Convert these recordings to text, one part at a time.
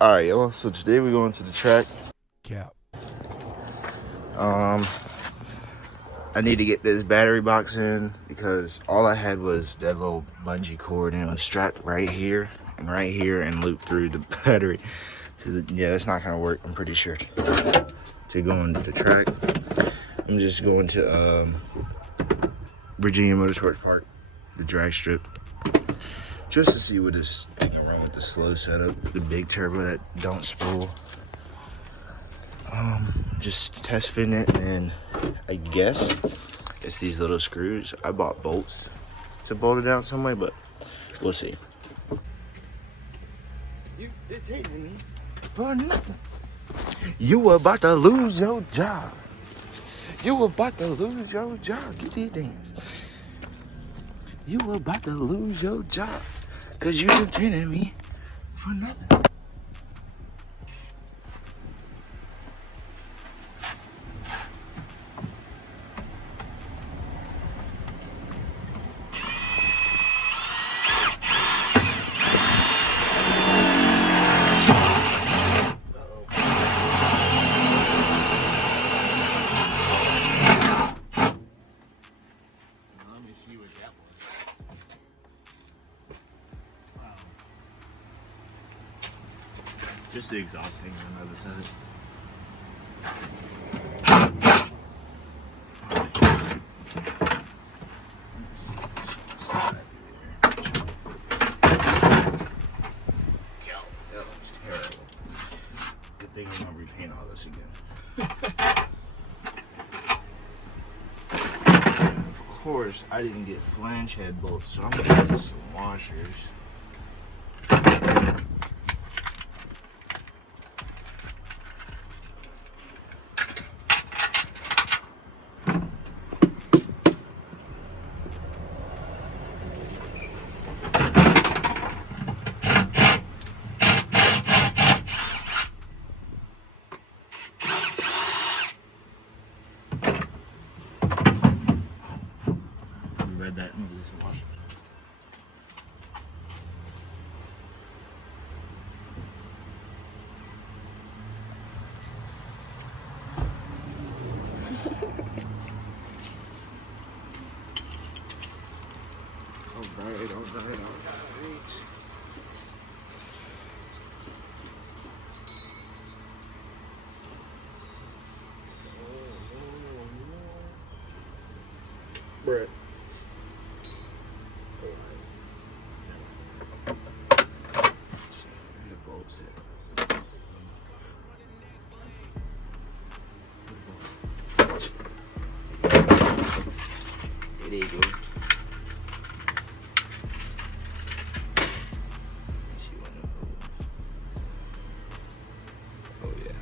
Alright, y'all. So today we're going to the track. Cap. I need to get this battery box in because all I had was that little bungee cord and it was strapped right here and looped through the battery. So yeah, that's not gonna work, I'm pretty sure. To go into the track, I'm just going to Virginia Motorsports Park, the drag strip, just to see what this thing can run with the slow setup, the big turbo that don't spool. Just test fitting it, and I guess it's these little screws. I bought bolts to bolt it down some way, but we'll see. You detained me for nothing. You were about to lose your job. You were about to lose your job. Get your dance. You were about to lose your job because you detained me for nothing. Just the exhaust thing on the other side. That looks terrible. Good thing I'm gonna repaint all this again. Of course, I didn't get flange head bolts, so I'm gonna get some washers. Read that and use a washer. Alright. Brett. There you go. Oh yeah.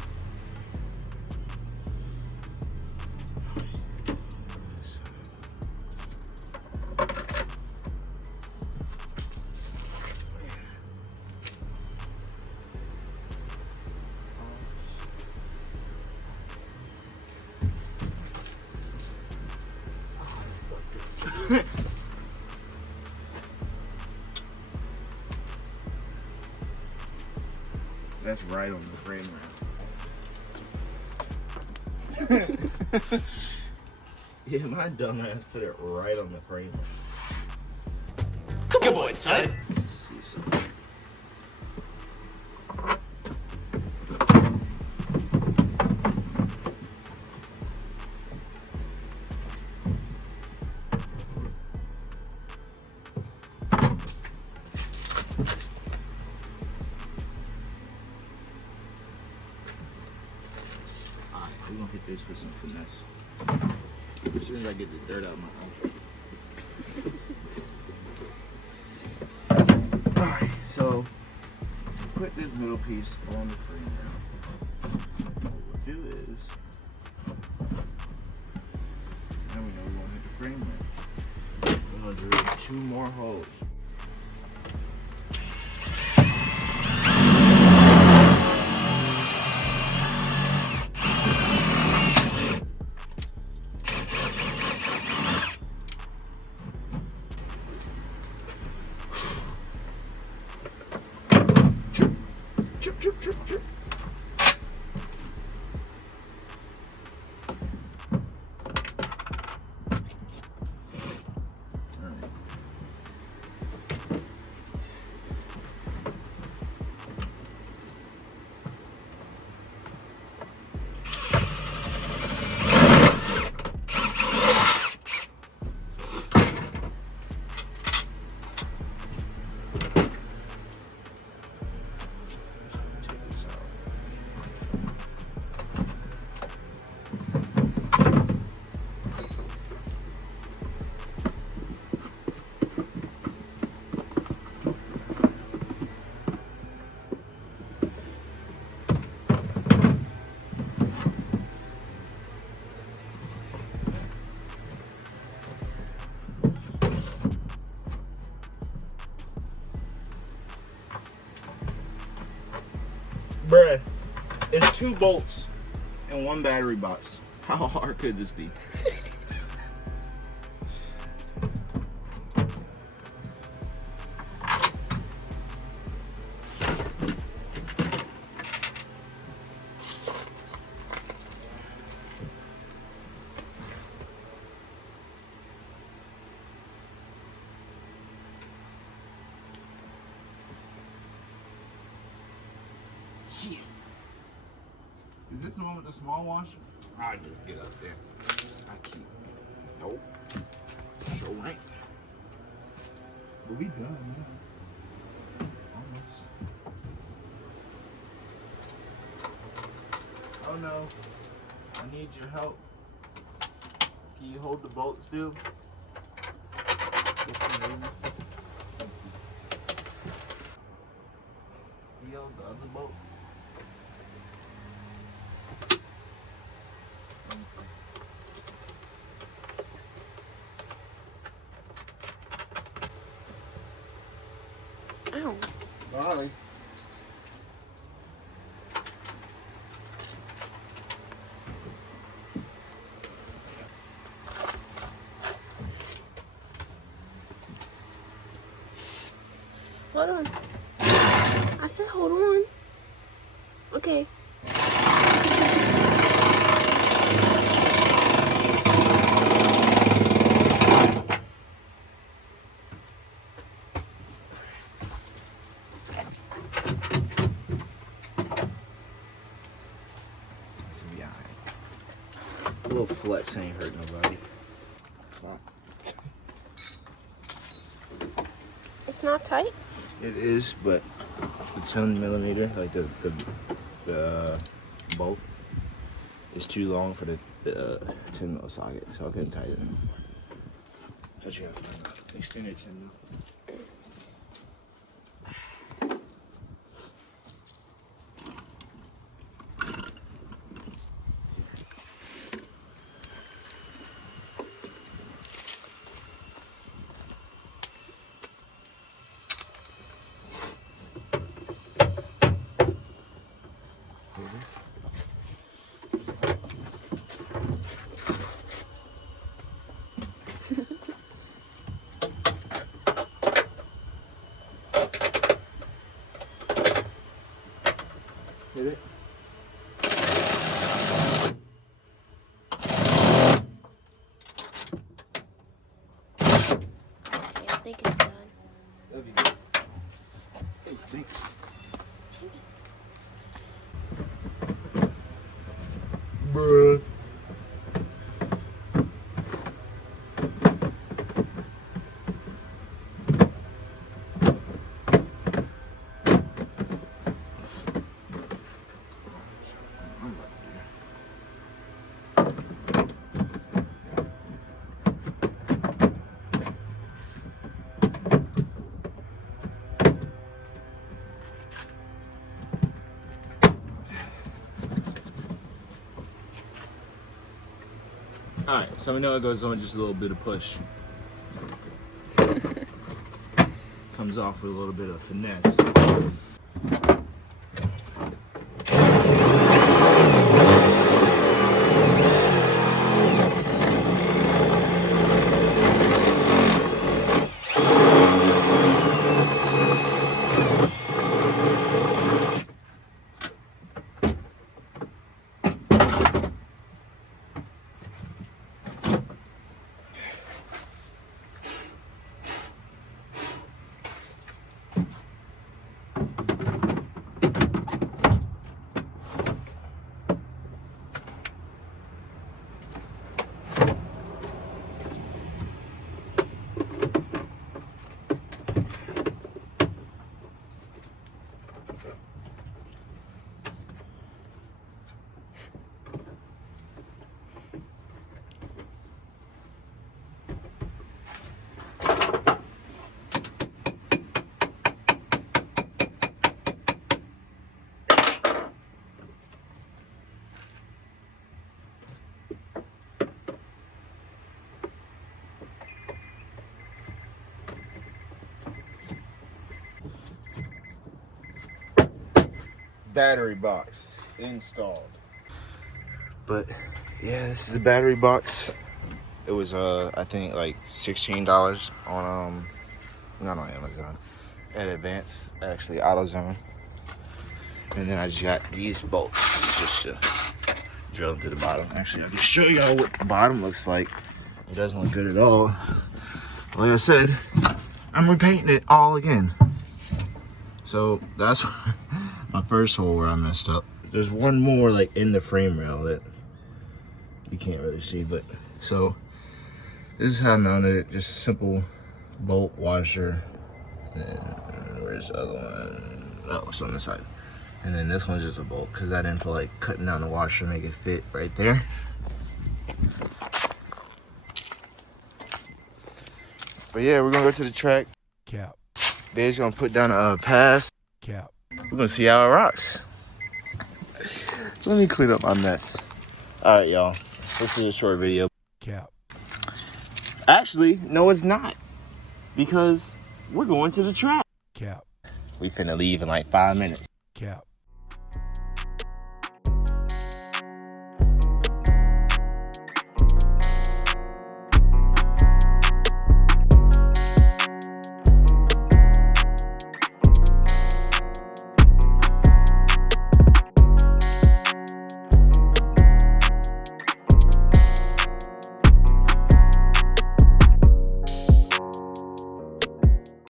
That's right on the frame rail. Yeah, my dumb ass put it right on the frame rail. Good boy, son. We're gonna hit this with some finesse. As soon as I get the dirt out of my mouth. Alright, so put this middle piece on the frame now. What we'll do is, now we know we're gonna hit the frame rail. We're gonna drill 2 more holes. drip, drip, drip. Bruh, it's 2 bolts and 1 battery box. How hard could this be? Shit. Is this the one with the small washer? I just get up there. I keep. Nope. Sure ain't. But we done, man. Almost. Oh no. I need your help. Can you hold the bolt still? Feel the other bolt. Ow. Sorry. Hold on. I said hold on. Okay. A little flex ain't hurt nobody. It's not tight? It is, but the 10mm, like the bolt, is too long for the 10mm socket, so I couldn't tighten it. How'd you have to extend it 10mm? Hit it. Okay, I think it's done. That'd be good. Hey, thanks. Bruh. Alright, so we know it goes on just a little bit of push. Comes off with a little bit of finesse. battery box installed. But yeah, this is the battery box. It was I think like $16 on not on Amazon, at Advance, actually AutoZone. And then I just got these bolts just to drill them to the bottom. Actually, I can show y'all what the bottom looks like. It doesn't look good at all. Like I said, I'm repainting it all again. So that's my first hole where I messed up. There's one more like in the frame rail that you can't really see, but so this is how I mounted it. Just a simple bolt washer. And where's the other one? Oh, it's on the side. And then this one's just a bolt because I didn't feel like cutting down the washer to make it fit right there. But yeah, we're gonna go to the track. Cap. Dave's gonna put down a pass. Cap. We're gonna see how it rocks. Let me clean up my mess. All right, y'all. This is a short video. Cap. Actually, no, it's not. Because we're going to the track. Cap. We finna leave in like 5 minutes. Cap.